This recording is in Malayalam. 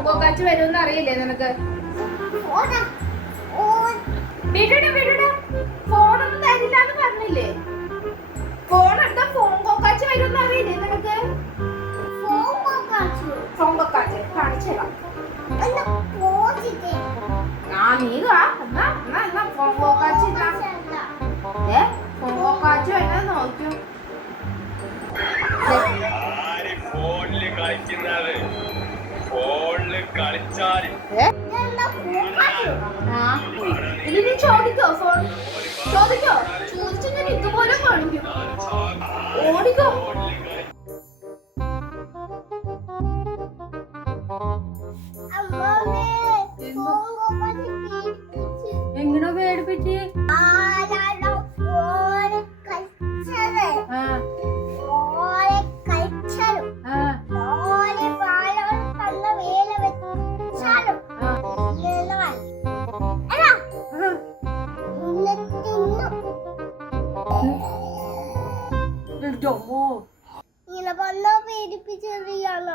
ഫോങ്കോക്കാച്ച് വരുമെന്ന് അറിയില്ലേ നിനക്ക്? ഫോണൊന്നും തരില്ലാന്ന് പറഞ്ഞില്ലേ? ഫോൺ എടുത്താ ഫോങ്കോക്കാച്ച് വരുമെന്ന് അറിയില്ലേ നിനക്ക്? ഫോങ്കോക്കാച്ച് കാണിച്ചു തരാം. നീ എന്നാ ഫോങ്കോക്കാച്ച് ഫോങ്കോക്കാച്ച് വരുന്നത് നോക്കൂ. ഇനി നീ ചോദിക്കോ? ഫോൺ ചോദിക്കോ? ചോദിച്ചു ഞാൻ ഇതുപോലെ കാണിക്കും. ഓടിക്കോ. എങ്ങനെ പേടിപ്പിച്ച്? ഇങ്ങനെ പറഞ്ഞ പേടിപ്പിച്ചെറിയാണ്.